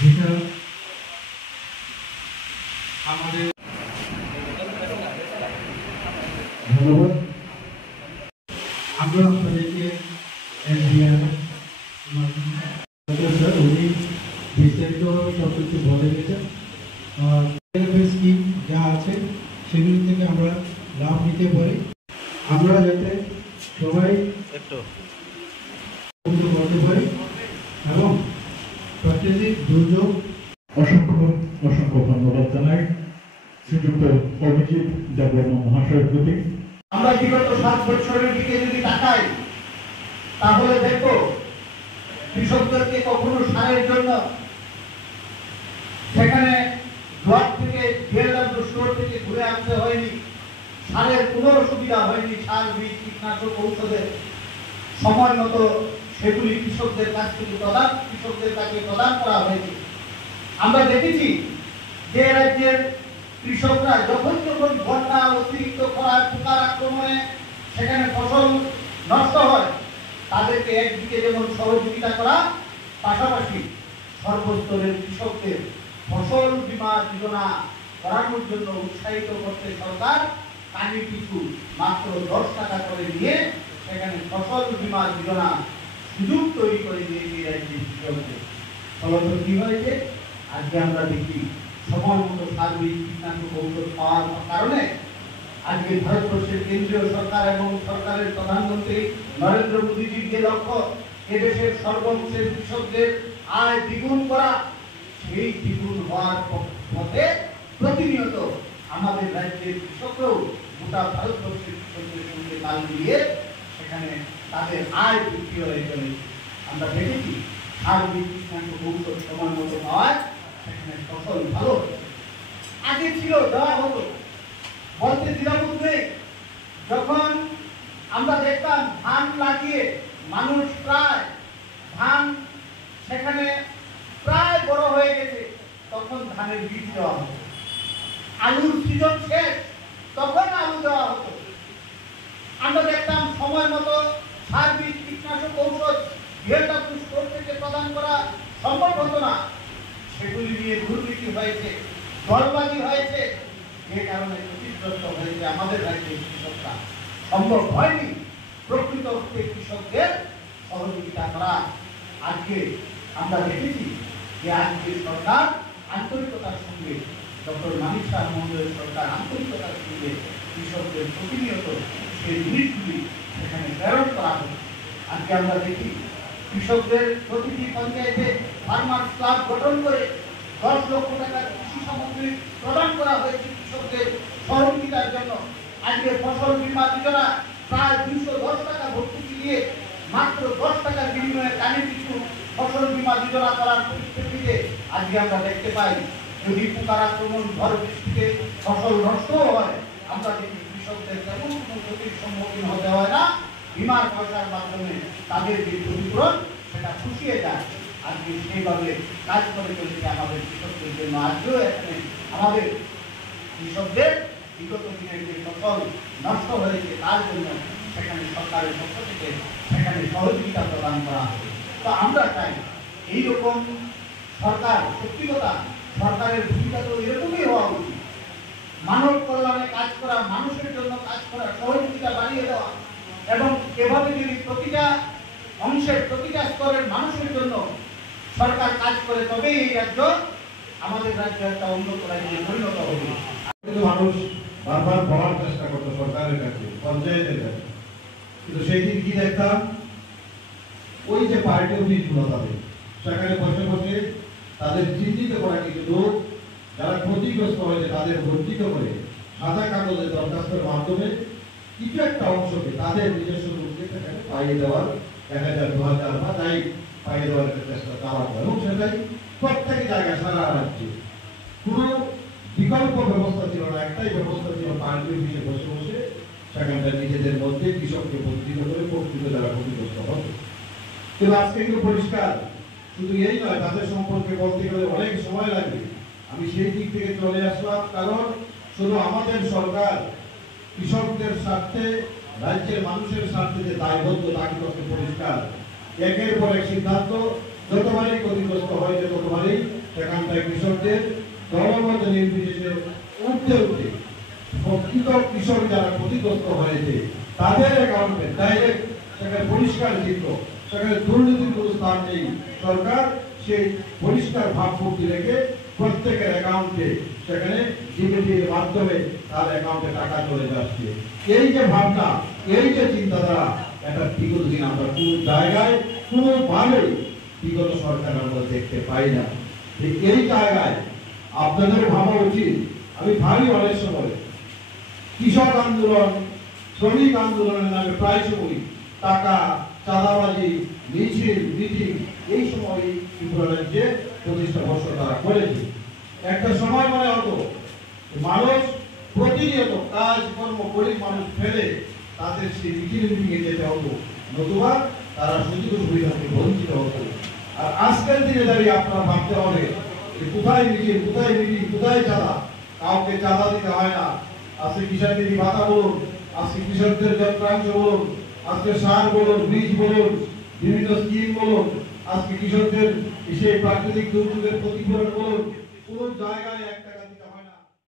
যেটা আমাদের ধন্যবাদ। আমরা আপনাদেরকে উনি বিস্তারিত সব কিছু বলে গেছেন। স্কিম যা আছে সেগুলি থেকে আমরা লাভ নিতে পারি, আমরা যাতে সবাই একটু করতে পারি এবং প্রাকৃতিক দুর্যোগ। অসংখ্য অসংখ্য ধন্যবাদ জানাই শ্রীযুক্ত অভিজিৎ দেববর্মা মহাশয়ের প্রতি। আমরা বিগত 7 বছরের দিকে যদি তাকাই তাহলে দেখো কৃষকদেরকে কখনো সারের জন্য সেখানে ব্লক থেকে বিএলডব্লিউ স্টোর থেকে ঘুরে আসতে হয়নি, সারের কোনো অসুবিধা হয়নি। সার, বীজ, কীটনাশক, ঔষধের সময় মতো সেগুলি কৃষকদের কাছ থেকে কৃষকদের কাছে প্রদান করা হয়েছে। আমরা দেখেছি যে রাজ্যের কৃষকরা যখন বন্যা, অতিরিক্ত খরা, পোকার আক্রমণে সেখানে ফসল নষ্ট হয়, তাদেরকে একদিকে যেমন সহযোগিতা করা, পাশাপাশি সর্বস্তরের কৃষকদের ফসল বীমা যোজনা করানোর জন্য উৎসাহিত করতে সরকার কানি পিছু মাত্র 10 টাকা করে নিয়ে সেখানে ফসল বীমা যোজনা সুযোগ তৈরি করে দিয়েছে রাজ্যের কৃষকদের। ফলত কি হয়েছে, আজকে আমরা দেখি সময় মতো সার, বীজ, কীটনাশক, ঔষধ পাওয়ার কারণে আজকে ভারতবর্ষের কেন্দ্রীয় সরকার এবং সরকারের প্রধানমন্ত্রী নরেন্দ্র মোদীজির যে লক্ষ্য এদেশের সর্বশেষ কৃষকদের আয় দ্বিগুণ করা, সেই দ্বিগুণ হওয়ার পথে প্রতিনিয়ত আমাদের রাজ্যের কৃষকরাও গোটা ভারতবর্ষের কৃষকদের সঙ্গে তাল মিলিয়ে সেখানে তাদের আয় বৃদ্ধি হয়ে চলেছে। আমরা দেখেছি সার, বীজ, কীটনাশক, ঔষধ সময় মতো পাওয়ায় সেখানে ফসল ভালো হচ্ছে। আগে ছিল দেওয়া হতো, বলতে দ্বিধাবোধ নেই। যখন আমরা দেখতাম ধান লাগিয়ে মানুষ প্রায় ধান সেখানে প্রায় বড় হয়ে গেছে, তখন ধানের বীজ দেওয়া হতো। আলুর সিজন শেষ, তখন আলু দেওয়া হতো। আমরা দেখতাম সময় মতো সার, বীজ, কীটনাশক, ঔষধ বিএলডব্লিউ স্টোর থেকে প্রদান করা সম্ভব হতো না। সেগুলি নিয়ে দুর্নীতি হয়েছে, দলবাজি হয়েছে, যে কারণে ক্ষতিগ্রস্ত হয়েছে আমাদের রাজ্যের কৃষকরা। সম্ভব হয়নি প্রকৃত অর্থে কৃষকদের সহযোগিতা করা। আজকে আমরা দেখেছি যে আজকে সরকার আন্তরিকতার সঙ্গে, ডক্টর মানিক শাহ মহোদয়ের সরকার আন্তরিকতার সঙ্গে কৃষকদের প্রতিনিয়ত সেই জিনিসগুলি সেখানে প্রেরণ করা হচ্ছে। আজকে আমরা দেখি কৃষকদের প্রতিটি পঞ্চায়েতে ফার্মার্স ক্লাব গঠন করে 10 লক্ষ টাকার কৃষি সামগ্রী প্রদান করা হয়েছে কৃষকদের সহযোগিতার জন্য। আজকে ফসল বীমা যোজনা প্রায় 210 টাকা ভর্তুকি দিয়ে মাত্র 10 টাকার বিনিময়ে কানে পিছু ফসল বীমা যোজনা করার পরিপ্রেক্ষিতে আজকে আমরা দেখতে পাই যদি পোকার আক্রমণ, ঝড় বৃষ্টিতে ফসল নষ্টও হয়, আমরা দেখি কৃষকদের তেমন কোনো ক্ষতির সম্মুখীন হতে হয় না। বীমার পয়সার মাধ্যমে তাদের যে ক্ষতিপূরণ সেটা পুষিয়ে যায়। আজকে সেইভাবে কাজ করে চলেছে আমাদের কৃষকদের জন্য। আজকেও এখানে আমাদের কৃষকদের বিগত দিনের যে ফসল নষ্ট হয়েছে তার জন্য সেখানে সরকারের পক্ষ থেকে সেখানে সহযোগিতা প্রদান করা হবে। তো আমরা চাই এইরকম সরকার, সত্যি কথা সরকারের ভূমিকা তো এরকমই হওয়া উচিত। মানব কল্যাণে কাজ করা, মানুষের জন্য কাজ করা, সহযোগিতা বাড়িয়ে দেওয়া এবং এভাবে যদি প্রতিটা অংশের, প্রতিটা স্তরের মানুষের জন্য সরকার কাজ করে, তবেই এই রাজ্য, আমাদের রাজ্য একটা উন্নত রাজ্যে পরিণত হবে। মানুষ বারবার বলার চেষ্টা করতো সরকারের কাছে, পঞ্চায়েতের কাছে, কিন্তু সেই দিন কি দেখতাম, ওই যে পার্টি অফিসগুলো তাদের সেখানে বসে বসে তাদের চিহ্নিত করা কিছু লোক যারা ক্ষতিগ্রস্ত হয়েছে তাদের বঞ্চিত করে সাদা কাগজের দরখাস্তের মাধ্যমে কিছু একটা অংশকে তাদের নিজস্ব রূপে সেখানে পাইয়ে দেওয়ার 1000-2000 বা তাই পাইয়ে দেওয়ার একটা চেষ্টা চালানো, এবং সেটাই প্রত্যেক জায়গায় সারা রাজ্যে। কোনো বিকল্প ব্যবস্থা ছিল না, একটাই ব্যবস্থা ছিল পার্টি অফিসে বসে বসে সেখানটা নিজেদের মধ্যে কৃষককে বঞ্চিত করে প্রকৃত যারা ক্ষতিগ্রস্ত হবে। কিন্তু আজকে কিন্তু পরিষ্কার, শুধু এই নয়, তাদের সম্পর্কে বলতে গেলে অনেক সময় লাগবে। আমি সেই দিক থেকে চলে আসলাম, কারণ শুধু আমাদের সরকার কৃষকদের স্বার্থে, রাজ্যের মানুষের স্বার্থে যে দায়বদ্ধ তা কিন্তু পরিষ্কার। একের পর এক সিদ্ধান্ত যতবারই ক্ষতিগ্রস্ত হয়েছে ততবারই সেখানটায় কৃষকদের দলমত নির্বিশেষে উঠতে উঠে প্রকৃত কৃষক যারা ক্ষতিগ্রস্ত হয়েছে তাদের অ্যাকাউন্টে ডাইরেক্ট সেখানে পরিষ্কার চিত্র, সেখানে দুর্নীতির কোনো স্থান নেই। সরকার সেই পরিষ্কার ভাবমূর্তি রেখে প্রত্যেকের অ্যাকাউন্টে সেখানে ডিবিটির মাধ্যমে তার অ্যাকাউন্টে টাকা চলে যাচ্ছে। এই যে ভাবনা, এই যে চিন্তাধারা, এটা বিগত দিন আমরা কোনো জায়গায় কোনোভাবেই বিগত সরকার আমরা দেখতে পাই না। এই জায়গায় আপনাদের ভাবা উচিত। আমি ভাবি অনেক সময় কৃষক আন্দোলন, শ্রমিক আন্দোলনের নামে প্রায় সময় টাকা, চাঁদাবাজি, মিছিল, মিটিং এই সময় ত্রিপুরা রাজ্যে 25টা বছর তারা করেছে। একটা সময় মনে হতো মানুষ প্রতিনিয়ত কাজ কর্ম করে মানুষ ফেলে তাদের সেই মিটিংয়ে যেতে হতো, নতুবা তারা সুযোগ সুবিধা থেকে বঞ্চিত হতো। আর আজকের দিনে দাঁড়িয়ে আপনারা ভাবতে হবে যে কোথায় মিটিং, কোথায় মিটিং, কোথায় চাঁদা। কাউকে চাঁদা দিতে হয় না। আজকে কিষাণ নিধি ভাতা বলুন, আজকে কৃষকদের যন্ত্রাংশ বলুন, আজকে সার বলুন, বীজ বলুন, বিভিন্ন স্কিম বলুন, আজকে কৃষকদের সেই প্রাকৃতিক দুর্যোগের ক্ষতিপূরণ বলুন, কোন জায়গায় একটা